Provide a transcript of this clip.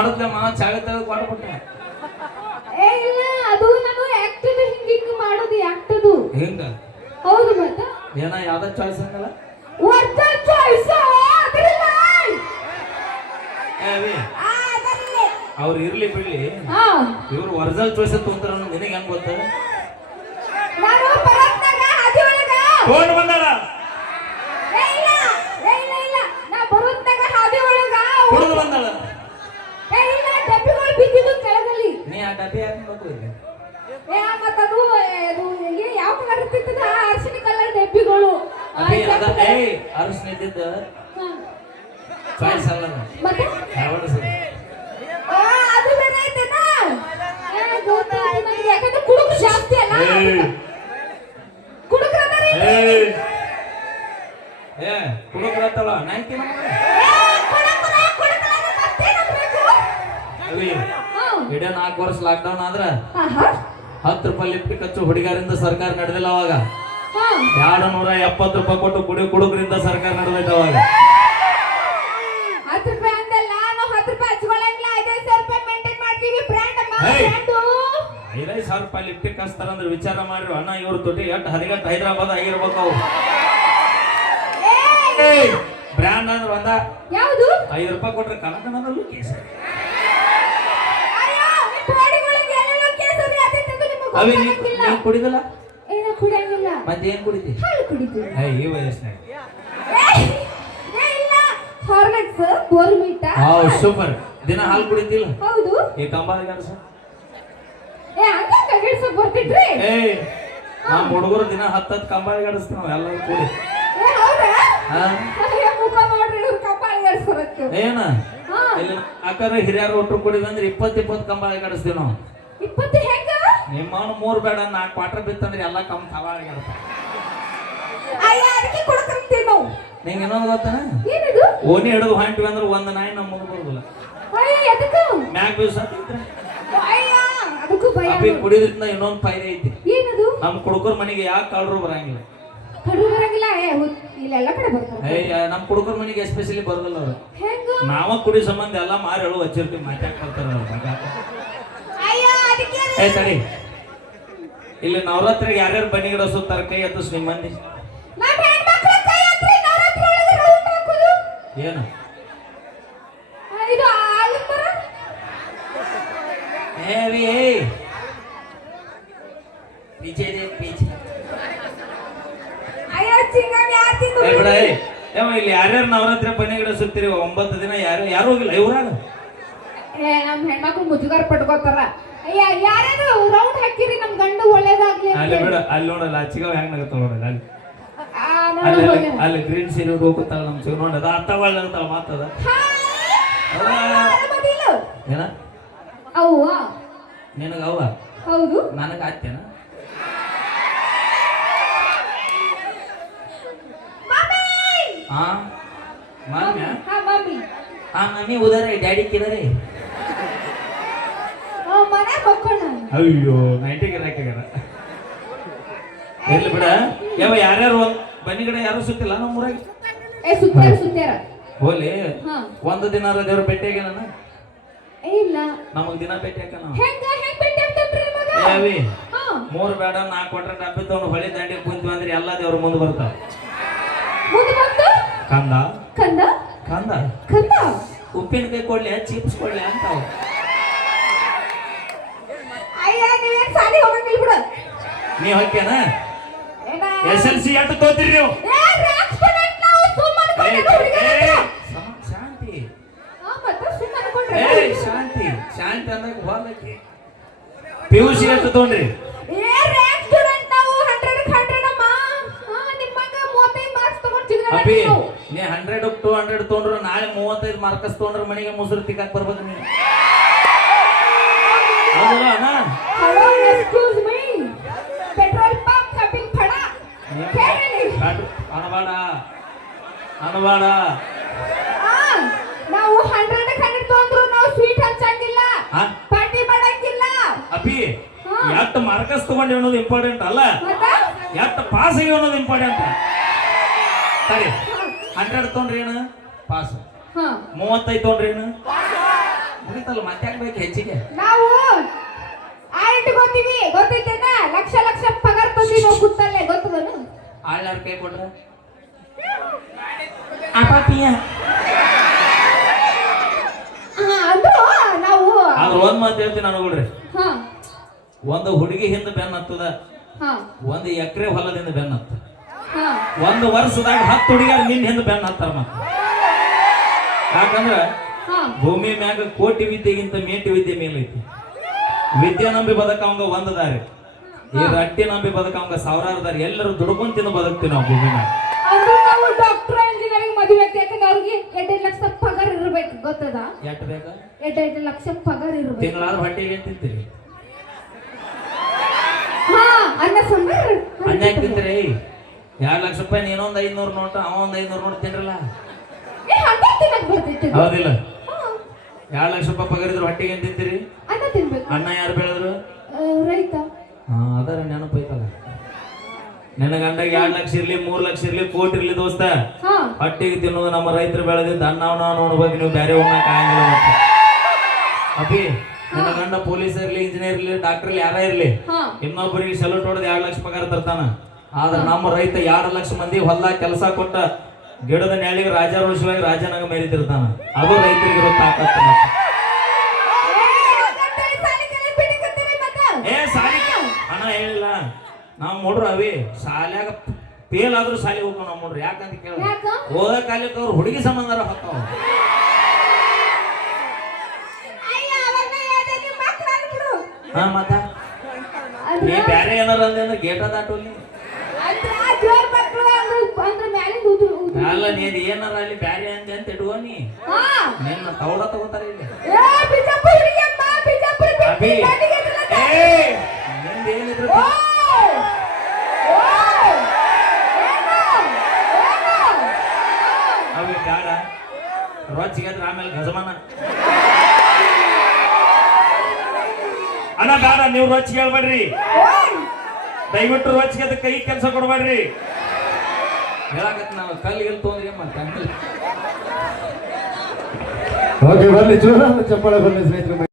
ಮಾಡುತ್ತಮ್ಮ ಚಾಗ ತೆಗೆದು ಕೊಟ್ಬಿಟ್ಟೆ ಏ ಇಲ್ಲ ಅದು ನಾನು ಆಕ್ಟರ್ ಹಿಂಗ್ ಹಿಂಗ್ ಮಾಡೋದು ಆಕ್ಟದು ಹೆಂಗ? ಹೌದು ಮತ್ತ ಏನ ಯಾವ್ದ ಚಾಯ್ಸ್ ವರ್ತ ಅದರಿಲ್ಲ ಅದರಲ್ಲಿ. ಅವ್ರು ಇರ್ಲಿ ಬಿಡ್ಲಿ. ಹಾ. ಇವ್ರು ಒರಿಜಿನಲ್ ಚಾಯ್ಸ್ ತೊಂತಾರ ನಿನಗೆ ಹೆಂಗ್ ಗೊತ್ತ? ನಾನು ಹಾದಿ ಒಳಗ ಬಂದಾರ ಏ ಇಲ್ಲ ಏ ಇಲ್ಲ ಇಲ್ಲ ನಾ ಬರೋದ್ನಾಗ ಹಾದಿ ಒಳಗ ಕುಡಿದು ಬಂದಾಳ ಏ ಇಲ್ಲ ಡಬ್ಬಿಗಳು ಬಿದ್ದಿದ್ದು ಕೆಳಗಲ್ಲಿ ನೀ ಆ ಡಬ್ಬಿ ಯಾಕೆ ಹೋಗ್ಲಿ ಏ ಮತ್ತದು ಯಾವ ಕಲರ್ ಇರ್ತಿತ್ತದ ಅರಿಶಿನ ಕಲರ್ ಡಬ್ಬಿಗಳು? ಏ. ಅರಸ್ ನಿಂತಿದ್ದ. ಚಾಯ್ಸ್ ಅಲ್ಲ ಮತ್ತೆ? ಧಾರವಾಡ ಸರಿ. ಆ, ಅದು ಬೇರೆ ಐತೆನಾ? ಏ, ಗೊತ್ತಾಯ್ತು ನನಗೆ. ಯಾಕಂದ್ರೆ ಕುಡುಕು ಜಾಸ್ತಿ ಅಲ್ಲ? ಕುಡುಕ್ರು ಅದಾರ ಏ ನಾಯ್ತಿ ಬೇಕು? ಅವಿ ಹಾ. ಇಡೀ ನಾಲ್ಕು ವರ್ಷ ಲಾಕ್ಡೌನ್ ಆದ್ರ. ಹತ್ತು ರೂಪಾಯಿ ಲಿಫ್ಟ್ ಕಚ್ಚು ಹುಡುಗರಿಂದ ಸರ್ಕಾರ ನಡೆದಿಲ್ಲ ಅವಾಗ. ಎರಡು ನೂರ ಎಪ್ಪತ್ತು ರೂಪಾಯಿ ಕೊಟ್ಟು ಕುಡಿ ಕುಡುಗರಿಂದ ಸರ್ಕಾರ ನಡೆದೈತೆ ಅವಾಗ ಐದೈದು ಸಾವಿರ ರೂಪಾಯಿ maintain ಮಾಡ್ತೀವಿ, brand ಅಮ್ಮ, ಏಯ್. brand. ಐದೈದು ಸಾವಿರ ರೂಪಾಯಿ ಲಿಫ್ಟ್ ಕಸ್ತಾರಂದ್ರೆ ವಿಚಾರ ಮಾಡ್ರಿ ಅಣ್ಣ ಇವ್ರ ತುಟಿ ಎಷ್ಟು ಹದಿನೆಂಟು ಹೈದರಾಬಾದ್ ಆಗಿರ್ಬೇಕು ಅವು. ಬ್ರ್ಯಾಂಡ್ ಅಂದ್ರೆ ಒಂದ ಯಾವುದು ಐದು ರೂಪಾಯಿ ಕೊಟ್ರೆ ಕನಕನ ಕೇಸ ಅಯ್ಯೋ, ನಿಮ್ ಬಾಡಿಗಳಿಗೆ ಎಲ್ಲೆಲ್ಲೋ ಕೇಸರಿ ಆದೈತಂದು ನಿಮಗೆ ಅವಿ ನೀ ಗೊತ್ತಾಗಂಗಿಲ್ಲ. ನೀ ಕುಡಿದಿಲ್ಲ? ಏನೋ ಕುಡಿಯಂಗಿಲ್ಲ? ಮತ್ತೆ ಏನ್ ಕುಡಿತಿ? ಹಾಲು ಕುಡಿತೀವಿ. ಏ ಈ ವಯಸ್ಸಿನಾಗ. ಇಲ್ಲ. ಹಾರ್ಲಿಕ್ಸ್ ಬೋರ್ಮಿಟ ಹಾವ್ ಸೂಪರ್ ದಿನ ಹಾಲು ಕುಡಿತಿಲ್ಲ? ಹೌದು. ಈ ಕೆಲಸ ಏ ಹಂಗ ಕಗಿಡ್ಸಕ್ ಬರ್ತಿದ್ರಿ? ಏಯ್ ನಮ್ಮ ಹುಡುಗರು ದಿನ ಹತ್ತತ್ತು ಕಂಬಾಳಿ ಗಡಿಸ್ತೀವಿ ನಾವು ಎಲ್ಲರೂ ಕೂಡಿ. ಏನ? ಅಕ್ಕಾರ ಹಿರಿಯರು ಒಟ್ಟು ಕುಡಿದಂದ್ರೆ ಇಪ್ಪತ್ತು ಇಪ್ಪತ್ತು ಕಂಬಾಳಿ ಗಡಿಸ್ತೀವಿ ನಾವು. ಇಪ್ಪತ್ತು ಹೆಂಗ ನಿಮ್ಮ ಅವ್ನು ಮೂರು ಬೇಡ ನಾಲ್ಕು ಕ್ವಾರ್ಟರ್ ಬಿತ್ತಂದ್ರೆ ಎಲ್ಲ ಕಮ್ಮಿ ನಾವು? ನಿಂಗೆ ಇನ್ನೊಂದು ಗೊತ್ತಾನ? ಓಣಿ ಹಿಡಿದು ಹೊಂಟಿವಿ ಅಂದ್ರೆ ಒಂದು ನಾಯಿ ನಮ್ಮ ಮುಂದೆ ಬರೋದಿಲ್ಲ ಮ್ಯಾಗ ಬೀಸ ಅಪ್ಪಿ ಕುಡಿದ್ರಿಂದ ಇನ್ನೊಂದು ಫೈದೆ ಐತಿ. ನಮ್ಮ ಕುಡುಕರ ಮನೆಗೆ ಯಾಕೆ ಕಳ್ರು ಬರಂಗಿಲ್ಲ? ನಮ್ಮ ಕುಡುಕರ ಮನೆಗೆ ಎಸ್ಪೆಷಲಿ ಬರೋದಿಲ್ಲ ಅವ್ರು. ನಾವು ಕುಡಿ ಸಂಬಂಧ ಎಲ್ಲ ಮಾರಿ ಹೇಳು ಹಚ್ಚಿರ್ತೀವಿ ಮಾತಾಡ್ಕೊಳ್ತಾರ ಅವ್ರು ಏ ತಡಿ ಇಲ್ಲಿ ನವರಾತ್ರಿಗೆ ಯಾರ್ಯಾರು ಬನ್ನಿ ಗಿಡ ಸುತ್ತಾರ? ಕೈ ಎತ್ತಿಸ್ ನಿಮ್ಮ ಮಂದಿ ಏನು? ಇಲ್ಲಿ ಯಾರ್ಯಾರು ನವರಾತ್ರಿ ಬನ್ನಿ ಗಿಡ ಸುತ್ತೀರಿ? ಒಂಬತ್ತು ದಿನ ಯಾರು ಯಾರು ಹೋಗಿಲ್ಲ? ಇವ್ರಾಗ ನಮ್ ನಮ್ಮ ಹೆಣ್ಮಕ್ಳು ಮುಜುಗಾರ ಪಟ್ಕೋತಾರ. ಯಾರ್ಯಾರು ರೌಂಡ್ ಹಾಕಿರಿ ನಮ್ ಗಂಡು ಒಳ್ಳೇದಾಗ್ಲಿ ಅಲ್ಲಿ ಬಿಡ ಅಲ್ಲಿ ನೋಡಲ್ಲ ಆ ಚಿಗವ್ ಹೆಂಗ್ ನಗತ್ತಾವ ನೋಡಲ್ಲ ಅಲ್ಲಿ. ಅಲ್ಲಿ. ಅಲ್ಲಿ ಗ್ರೀನ್ ಸೀರೆ ಹೋಗುತ್ತಾಳ ನಮ್ಮ ಚಿಗ ನೋಡದ ಅತ್ತವಳ್ಳ ಅಂತಾಳ ಮಾತದ? ಏನ? ಅವ್ವ. ನಿನಗ ಅವ್ವ? ಹೌದು. ನನಗ ಮಮ್ಮಿ! ಹಾ ಮಾನ್ಯ ಹಾ ಮಮ್ಮಿ. ಆ ಮಮ್ಮಿ ಉದಾರ ಡ್ಯಾಡಿ ಕಿದಾರೆ? ಮನೆ ಮಕ್ಕಳ ಅಯ್ಯೋ ನೈಂಟಿ ಗಿರಾಕಿಗಾರ ಎಲ್ಲಿ ಬಿಡ. ಯಾವ ಯಾರ್ಯಾರು ಒಂದ್ ಬನ್ನಿ ಗಿಡ ಯಾರು ಸುತ್ತಿಲ್ಲ ನಮ್ಮ ಊರಾಗ? ಏ ಸುತ್ತಾರ ಸುತ್ತಾರ. ಹೋಲಿ. ಹಾ. ಒಂದು ದಿನ ದೇವ್ರ ಭೇಟಿಯಾಗ ನಾನು ಏ, ಇಲ್ಲ. ನಮಗ್ ದಿನ ಭೇಟಿಯಾಕ ನಾವು ಹೆಂಗ ಹೆಂಗ್ ಭೇಟಿ ಆಗ್ತೇನ್ರಿ ನಿಮಗ? ಯಾವಿ ಹಾ. ಮೂರ್ ಬೇಡ ನಾಲ್ಕು ಕೊಟ್ರೆ ಡಬ್ಬಿ ತಗೊಂಡು ಹೊಳಿ ದಂಡಿ ಕುಂತೀವಿ ಅಂದ್ರೆ ಎಲ್ಲ ದೇವ್ರ ಮುಂದೆ ಬರ್ತಾವ. ಮುಂದೆ ಬಂತು ಕಂದ. ಕಂದ? ಕಂದ. ಕಂದ? ಉಪ್ಪಿನಕಾಯಿ ಕೊಡ್ಲಿ ಚಿಪ್ಸ್ ಕೊಡ್ಲಿ ಅಂತಾವ ಅಯ್ಯ ಹಾಕ್ಯಾನ ಏನ ಎಸ್ ಎಲ್ ಸಿ ಎಷ್ಟು ತೋತಿರಿ ನೀವು? ಶಾಂತಿ. ಶಾಂತಿ. ಶಾಂತಿ ಅಂದಾಗ ಹೋಗ್ಲಕ್ಕೆ ಪಿ ಯು ಸಿ ಅಂತ ತಗೊಂಡ್ರಿ. ಏ ರ್ಯಾಂಕ್ ಸ್ಟೂಡೆಂಟ್ ನಾವು 100 100 ಅಮ್ಮ. ಹಾ 35 ಮಾರ್ಕ್ಸ್ ತಗೊಂಡು ಜಿಗಿದ ಅಪ್ಪಿ ನೀ ಹಂಡ್ರೆಡ್ ಟು ಹಂಡ್ರೆಡ್ ತೊಗೊಂಡ್ರು ನಾಳೆ ಮೂವತ್ತೈದು ಮಾರ್ಕಸ್ ತೊಗೊಂಡ್ರೆ ಮನೆಗೆ ಮುಸುರು ತಿಕ್ಕಾಕ್ ಬರ್ಬೇಕು ನೀನು. ಹೌದಲ್ಲ ಅಣ್ಣ? ಅಣಬಾಡ ಅಣಬಾಡ ನಾವು 100 ಕ್ಕೆ 100 ತಗೊಂಡ್ರು ನಾವು ಸ್ವೀಟ್ ಹಂಚಂಗಿಲ್ಲ ಹಾ? ಪಾರ್ಟಿ ಮಾಡಂಗಿಲ್ಲ. ಅಪ್ಪಿ ಹಾ. ಮಾರ್ಕಸ್ ತಗೊಂಡಿ ಅನ್ನೋದು ಇಂಪಾರ್ಟೆಂಟ್ ಅಲ್ಲ? ಎಷ್ಟು ಪಾಸ್ ಆಗಿ ಅನ್ನೋದು ಇಂಪಾರ್ಟೆಂಟ್ ಸರಿ. ಹಂಡ್ರೆಡ್ ತೊಗೊಂಡ್ರಿ ಏನು? ಪಾಸ್ ಮೂವತ್ತೈದು ತೊಗೊಂಡ್ರಿ ಏನು? ಸಾಕಾಗತ್ತಲ್ಲ ಮತ್ತೆ ಹೆಚ್ಚಿಗೆ? ನಾವು ಇಟ್ಕೋತೀವಿ ಗೊತ್ತೈತೇನ ಲಕ್ಷ ಲಕ್ಷ ಪಗಾರ ತಂದಿ ನಾವು ಕೂತಲ್ಲೇ. ಗೊತ್ತದನು? ಆಳ್ಯಾರ ಕೈ ಕೊಟ್ರ? ಅಪಾಪಿಯ ಅಂದ್ರು ನಾವು ಆದ್ರ ಒಂದ್ ಮಾತು ಹೇಳ್ತೀನಿ ಅನುಗುಳ್ರಿ ಹಾ. ಒಂದು ಹುಡುಗಿ ಹಿಂದ ಬೆನ್ನ ಹತ್ತದ ಒಂದು ಎಕರೆ ಹೊಲದಿಂದ ಬೆನ್ನ ಹತ್ತ ಒಂದು ವರ್ಷದಾಗ ಹತ್ತು ಹುಡುಗ ನಿನ್ ಹಿಂದ ಬೆನ್ನ ಹತ್ತಾರ ಮತ್ತ ಯಾಕಂದ್ರ ಭೂಮಿ ಮ್ಯಾಗ ಕೋಟಿ ವಿದ್ಯೆಗಿಂತ ಮೇಟಿ ವಿದ್ಯೆ ಮೇಲೈತಿ. ವಿದ್ಯೆ ನಂಬಿ ಬದಕವಂಗ ಒಂದ್ ದಾರಿ. ಈ ರಟ್ಟಿ ನಂಬಿ ಬದಕವಂಗ ಸಾವಿರಾರು ದಾರಿ. ಎಲ್ಲರೂ ದುಡ್ಕೊಂಡ್ ತಿಂದು ಬದುಕ್ತೀವಿ ನಾವು ಭೂಮಿನ. ಅಂದ್ರು ನಾವು ಡಾಕ್ಟರ್ ಇಂಜಿನಿಯರಿಂಗ್ ಮದುವೆ ಯಾಕಂದ್ರೆ ಅವ್ರಿಗೆ ಲಕ್ಷ ಪಗಾರ ಇರ್ಬೇಕು ಗೊತ್ತದ? ಬೇಕಾ ಬೇಕ? ಎರಡೆರಡು ಲಕ್ಷ ಪಗಾರ ಇರಬೇಕು. ಹೊಟ್ಟೆಗೆ ಅಂತ ತಿಂತೀರಿ? ಹಾ ಅನ್ನ ಸಾಂಬಾರ್. ಅನ್ನ ಯಾಕ್ ತಿಂತೀರಿ? ಎರಡ್ ಲಕ್ಷ ರೂಪಾಯಿ ನೀನೊಂದ್ ಐದ್ನೂರ್ ನೋಟ ಅವ ಒಂದ ನೋಟ್ ತಿನ್ರಲ್ಲ ಹೌದಿಲ್ಲ. ಎರಡ್ ಲಕ್ಷ ರೂಪಾಯಿ ಪಗಾರ ಇದ್ರೆ ಹೊಟ್ಟೆಗೆ ಏನ್ ತಿಂತೀರಿ? ಅನ್ನ ತಿನ್ಬೇಕು. ಅನ್ನ ಯಾರು ಬೆಳೆದ್ರು? ರೈತ. ಹಾ ಅದರ ನೆನಪೈತಲ್ಲ ನಿನ್ನ ಗಂಡಗೆ ಎರಡ್ ಲಕ್ಷ ಇರ್ಲಿ ಮೂರ್ ಲಕ್ಷ ಇರ್ಲಿ ಕೋಟಿ ಇರ್ಲಿ ದೋಸ್ತ. ಹಟ್ಟಿಗೆ ತಿನ್ನೋದು ನಮ್ಮ ರೈತರು ಬೆಳೆದಿದ್ದ ಅನ್ನವನ್ನ ನೋಡ್ಬೇಕು ನೀವು ಬೇರೆ ಉಣ್ಣಕ್ ಆಗಂಗಿಲ್ಲ ಮತ್ತೆ. ಅಭಿ ನಿನ್ನ ಗಂಡ ಪೊಲೀಸ್ ಇರ್ಲಿ ಇಂಜಿನಿಯರ್ ಇರ್ಲಿ ಡಾಕ್ಟರ್ ಇರ್ಲಿ ಯಾರ ಇರ್ಲಿ ಇನ್ನೊಬ್ಬರಿಗೆ ಸೆಲ್ಯೂಟ್ ಹೊಡೆದು ಎರಡ್ ಲಕ್ಷ ಪಗಾರ ತರ್ತಾನ. ಆದ್ರೆ ನಮ್ಮ ರೈತ ಎರಡ್ ಲಕ್ಷ ಮಂದಿ ಹೊಲ್ದಾಗ ಕೆಲಸ ಕೊಟ್ಟ ಗಿಡದ ನ್ಯಾಳಿಗೆ ರಾಜಾರೋಷವಾಗಿ ರಾಜನಾಗ ಮೇರಿತಿರ್ತಾನ ಅದು ರೈತರಿಗೆ ಇರೋ ತಾಕತ್ತು ಹಣ ಹೇಳಿಲ್ಲ. ನಾವು ನೋಡ್ರು ಅವಿ ಶಾಲ್ಯಾಗ ಫೇಲ್ ಆದ್ರೂ ಶಾಲೆ ಹೋಗ್ತಾವ ನಾವು ನೋಡ್ರಿ ಯಾಕಂತ ಕೇಳ ಹೋದ ಕಾಲಕ್ಕೆ ಅವ್ರು ಹುಡುಗಿ ಸಂಬಂಧಾರ ಅಂದ್ಬಿಡು. ಹಾ ಮತ್ತ ನೀ ಬ್ಯಾರೆ ಏನಾರ ಅಂದೆ ಅಂದ್ರೆ ಗೇಟ ದಾಟೋಲಿ. ಅಲ್ಲ. ನೀನ್ ಏನಾರ ಅಲ್ಲಿ ಬ್ಯಾರೆ ಅಂದೆ ಅಂತ ಇಟ್ಕೋ ನೀ. ನಿನ್ನ ತೌಡ ತಗೋತಾರ ಇಲ್ಲಿ. ಅಭಿ. ಏ ರೊಚ್ಚಿಗೆದ್ರ ಆಮೇಲೆ ಗಜಮಾನ ಅಣ್ಣ, ಬೇಡ, ನೀವು ರೊಚ್ಚಿಗೆ ಹೇಳ್ಬೇಡ್ರಿ! ದಯವಿಟ್ಟು ರೊಚ್ಚಿಗೆ ಕೈ ಕೆಲಸ ಕೊಡ್ಬೇಡ್ರಿ. ಹೇಳಕತ್ ನಾವು ಕಲ್ಲಿಗೆ ತೊಂದ್ರೆ ಮತ್ತೆ ಓಕೆ ಬರ್ಲಿ ಚೂರ, ಚಪ್ಪಾಳೆ ಬರ್ಲಿ ಸ್ನೇಹಿತರೆ.